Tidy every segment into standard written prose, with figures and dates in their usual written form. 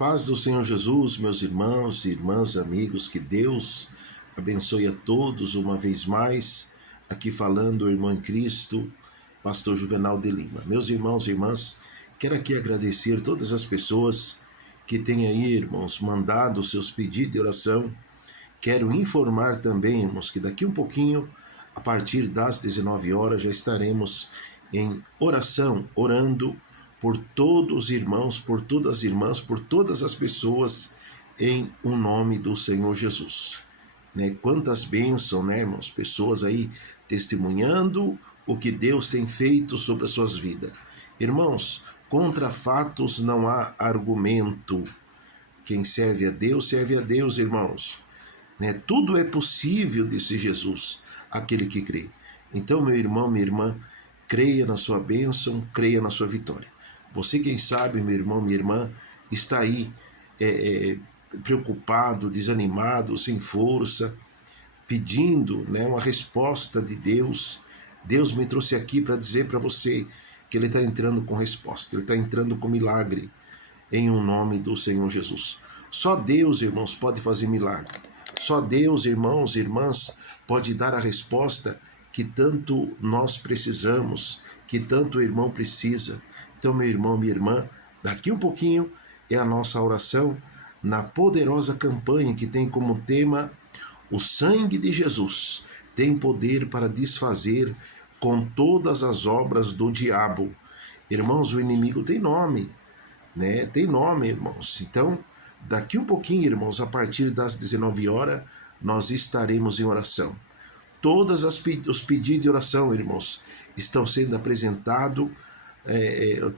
paz do Senhor Jesus, meus irmãos, irmãs, amigos, que Deus abençoe a todos uma vez mais. Aqui falando o irmão em Cristo, pastor Juvenal de Lima. Meus irmãos e irmãs, quero aqui agradecer todas as pessoas que têm aí, irmãos, mandado seus pedidos de oração. Quero informar também, irmãos, que daqui um pouquinho, a partir das 19 horas, já estaremos em oração, orando por todos os irmãos, por todas as irmãs, por todas as pessoas, em o nome do Senhor Jesus. Quantas bênçãos, irmãos? Pessoas aí testemunhando o que Deus tem feito sobre as suas vidas. Irmãos, contra fatos não há argumento. Quem serve a Deus, irmãos. Tudo é possível, disse Jesus, aquele que crê. Então, meu irmão, minha irmã, creia na sua bênção, creia na sua vitória. Você, quem sabe, meu irmão, minha irmã, está aí preocupado, desanimado, sem força, pedindo uma resposta de Deus. Deus me trouxe aqui para dizer para você que Ele está entrando com resposta, Ele está entrando com milagre, em um nome do Senhor Jesus. Só Deus, irmãos, pode fazer milagre. Só Deus, irmãos e irmãs, pode dar a resposta que tanto nós precisamos, que tanto o irmão precisa. Então, meu irmão, minha irmã, daqui um pouquinho é a nossa oração na poderosa campanha que tem como tema o sangue de Jesus tem poder para desfazer com todas as obras do diabo. Irmãos, o inimigo tem nome, Tem nome, irmãos. Então, daqui um pouquinho, irmãos, a partir das 19 horas, nós estaremos em oração. Todos os pedidos de oração, irmãos, estão sendo apresentados,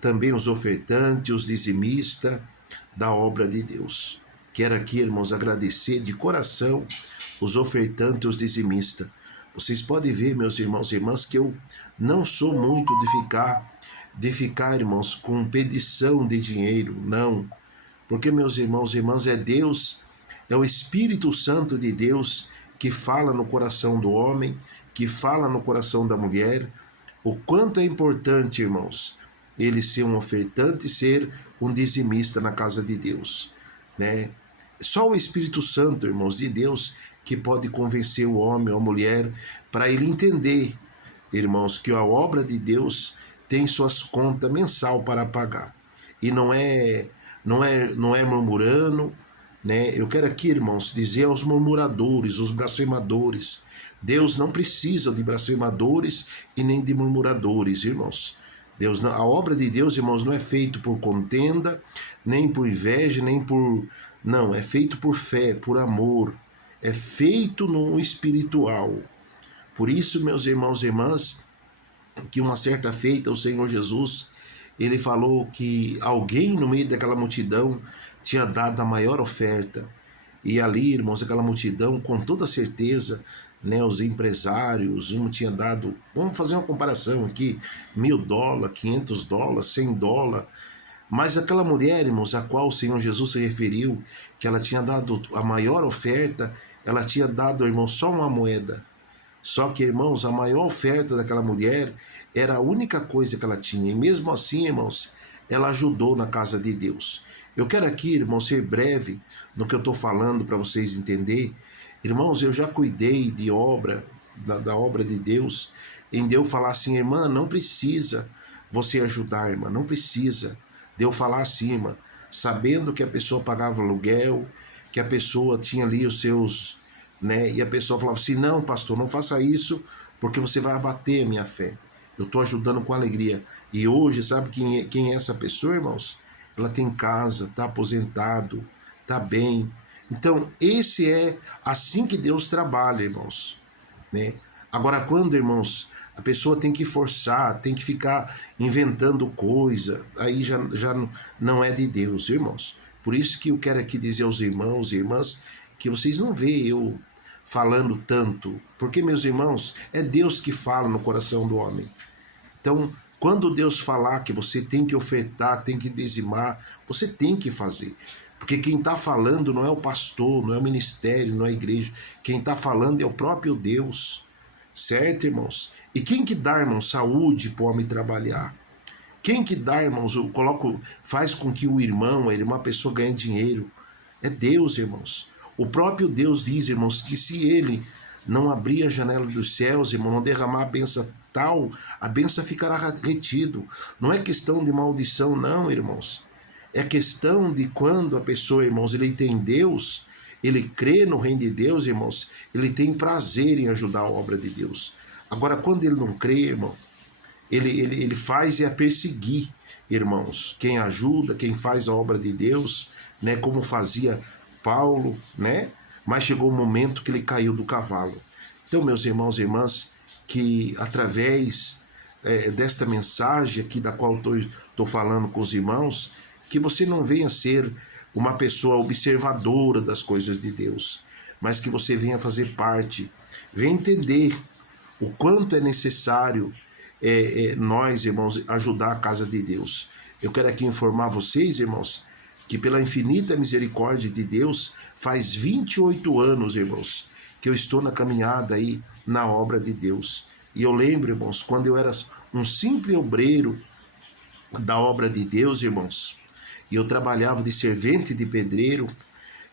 também os ofertantes, os dizimistas da obra de Deus. Quero aqui, irmãos, agradecer de coração os ofertantes, os dizimistas. Vocês podem ver, meus irmãos e irmãs, que eu não sou muito de ficar, irmãos, com pedição de dinheiro, não. Porque, meus irmãos e irmãs, é Deus, é o Espírito Santo de Deus que fala no coração do homem, que fala no coração da mulher, o quanto é importante, irmãos, ele ser um ofertante, ser um dizimista na casa de Deus, Só o Espírito Santo, irmãos, de Deus, que pode convencer o homem ou a mulher para ele entender, irmãos, que a obra de Deus tem suas contas mensal para pagar. E não é murmurando, Eu quero aqui, irmãos, dizer aos murmuradores, os blasfemadores, Deus não precisa de blasfemadores e nem de murmuradores, irmãos. A obra de Deus, irmãos, não é feita por contenda, nem por inveja, nem por... Não, é feito por fé, por amor. É feito no espiritual. Por isso, meus irmãos e irmãs, que uma certa feita o Senhor Jesus, ele falou que alguém no meio daquela multidão tinha dado a maior oferta. E ali, irmãos, aquela multidão, com toda certeza, os empresários, um tinha dado, vamos fazer uma comparação aqui, $1.000, $500, $100, mas aquela mulher, irmãos, a qual o Senhor Jesus se referiu, que ela tinha dado a maior oferta, ela tinha dado, irmãos, só uma moeda. Só que, irmãos, a maior oferta daquela mulher era a única coisa que ela tinha, e mesmo assim, irmãos, ela ajudou na casa de Deus. Eu quero aqui, irmãos, ser breve no que eu estou falando para vocês entenderem. Irmãos, eu já cuidei de obra, da obra de Deus, em Deus falar assim, irmã, não precisa você ajudar, irmã, não precisa. De eu falar assim, irmã, sabendo que a pessoa pagava aluguel, que a pessoa tinha ali os seus, e a pessoa falava assim, não, pastor, não faça isso, porque você vai abater a minha fé. Eu estou ajudando com alegria. E hoje, sabe quem é essa pessoa, irmãos? Ela tem casa, está aposentado, está bem. Então, esse é assim que Deus trabalha, irmãos. Agora, quando, irmãos, a pessoa tem que forçar, tem que ficar inventando coisa, aí já não é de Deus, irmãos. Por isso que eu quero aqui dizer aos irmãos e irmãs que vocês não veem eu falando tanto, porque, meus irmãos, é Deus que fala no coração do homem. Então, quando Deus falar que você tem que ofertar, tem que dizimar, você tem que fazer. Porque quem está falando não é o pastor, não é o ministério, não é a igreja. Quem está falando é o próprio Deus. Certo, irmãos? E quem que dá, irmão, saúde para o homem trabalhar? Quem que dá, irmãos, faz com que o irmão, a irmã, a pessoa ganhe dinheiro? É Deus, irmãos. O próprio Deus diz, irmãos, que se ele não abrir a janela dos céus, irmão, não derramar a benção tal, a benção ficará retido. Não é questão de maldição, não, irmãos. É questão de quando a pessoa, irmãos, ele tem Deus, ele crê no reino de Deus, irmãos, ele tem prazer em ajudar a obra de Deus. Agora, quando ele não crê, irmão, ele faz é perseguir, irmãos, quem ajuda, quem faz a obra de Deus, né, como fazia Paulo, né? Mas chegou o momento que ele caiu do cavalo. Então, meus irmãos e irmãs, que através desta mensagem aqui da qual estou falando com os irmãos, que você não venha ser uma pessoa observadora das coisas de Deus, mas que você venha fazer parte, venha entender o quanto é necessário nós, irmãos, ajudar a casa de Deus. Eu quero aqui informar vocês, irmãos, que pela infinita misericórdia de Deus, faz 28 anos, irmãos, que eu estou na caminhada aí, na obra de Deus. E eu lembro, irmãos, quando eu era um simples obreiro da obra de Deus, irmãos, e eu trabalhava de servente de pedreiro,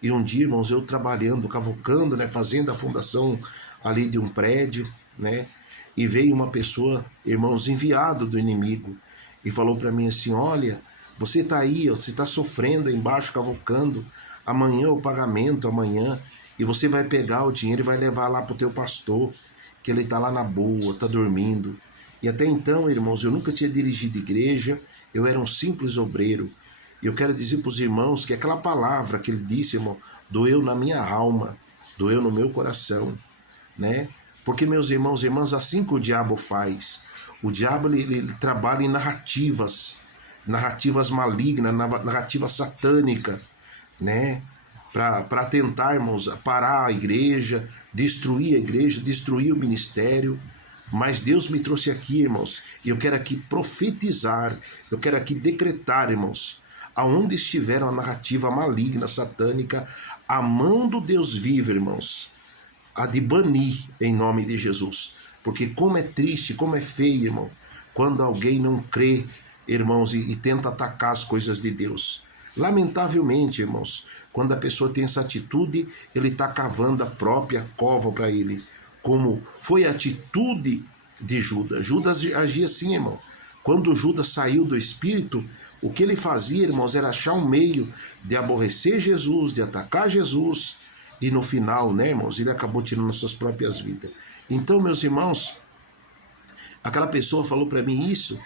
e um dia, irmãos, eu trabalhando, cavocando, né, fazendo a fundação ali de um prédio, né, e veio uma pessoa, irmãos, enviado do inimigo, e falou para mim assim: olha, você está aí, você está sofrendo aí embaixo, cavocando, amanhã é o pagamento, amanhã, e você vai pegar o dinheiro e vai levar lá para o teu pastor, que ele está lá na boa, está dormindo. E até então, irmãos, eu nunca tinha dirigido igreja, eu era um simples obreiro. E eu quero dizer para os irmãos que aquela palavra que ele disse, irmão, doeu na minha alma, doeu no meu coração, né? Porque, meus irmãos e irmãs, assim que o diabo faz, o diabo ele trabalha em narrativas malignas, narrativa satânica, né? Para tentar, irmãos, parar a igreja, destruir o ministério. Mas Deus me trouxe aqui, irmãos, e eu quero aqui profetizar, eu quero aqui decretar, irmãos, aonde estiver a narrativa maligna, satânica, a mão do Deus vivo, irmãos, há de banir em nome de Jesus. Porque como é triste, como é feio, irmão, quando alguém não crê, irmãos, e tenta atacar as coisas de Deus. Lamentavelmente, irmãos, quando a pessoa tem essa atitude, ele está cavando a própria cova para ele. Como foi a atitude de Judas. Judas agia assim, irmão. Quando Judas saiu do Espírito, o que ele fazia, irmãos, era achar um meio de aborrecer Jesus, de atacar Jesus, e no final, né, irmãos, ele acabou tirando as suas próprias vidas. Então, meus irmãos, aquela pessoa falou para mim isso,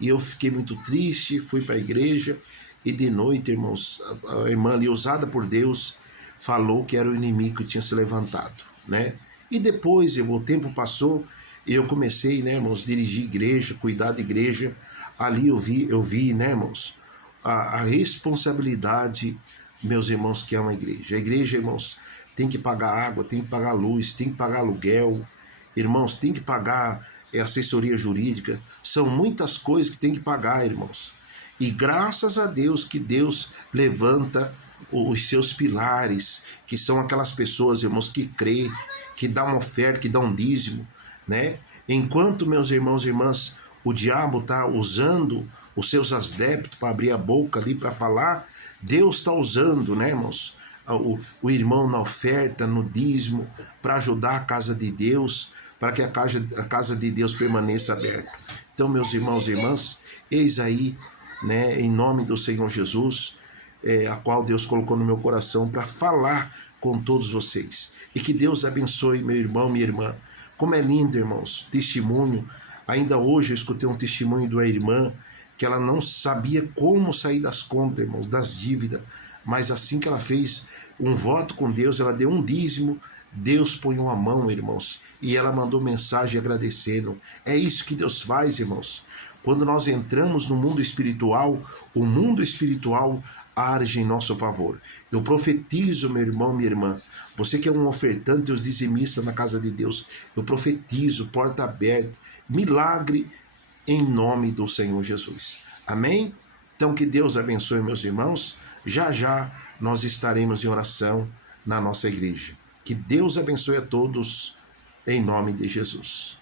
e eu fiquei muito triste, fui para a igreja, e de noite, irmãos, a irmã ali, usada por Deus, falou que era o inimigo que tinha se levantado, né? E depois, irmão, o tempo passou, e eu comecei, né, irmãos, dirigir igreja, cuidar da igreja. Ali eu vi, né, irmãos, a responsabilidade, meus irmãos, que é uma igreja. A igreja, irmãos, tem que pagar água, tem que pagar luz, tem que pagar aluguel, irmãos, tem que pagar assessoria jurídica. São muitas coisas que tem que pagar, irmãos. E graças a Deus que Deus levanta os seus pilares, que são aquelas pessoas, irmãos, que crê, que dá uma oferta, que dá um dízimo, né? Enquanto, meus irmãos e irmãs, o diabo está usando os seus adeptos para abrir a boca ali para falar, Deus está usando, né, irmãos, o irmão na oferta, no dízimo, para ajudar a casa de Deus, para que a casa de Deus permaneça aberta. Então, meus irmãos e irmãs, eis aí, né, em nome do Senhor Jesus, a qual Deus colocou no meu coração para falar com todos vocês. E que Deus abençoe meu irmão, minha irmã. Como é lindo, irmãos, testemunho. Ainda hoje eu escutei um testemunho de uma irmã que ela não sabia como sair das contas, irmãos, das dívidas. Mas assim que ela fez um voto com Deus, ela deu um dízimo, Deus põe uma mão, irmãos, e ela mandou mensagem agradecendo. É isso que Deus faz, irmãos. Quando nós entramos no mundo espiritual, o mundo espiritual age em nosso favor. Eu profetizo, meu irmão, minha irmã, você que é um ofertante e os dizimistas na casa de Deus, eu profetizo, porta aberta, milagre em nome do Senhor Jesus. Amém? Então que Deus abençoe meus irmãos. Já já nós estaremos em oração na nossa igreja. Que Deus abençoe a todos em nome de Jesus.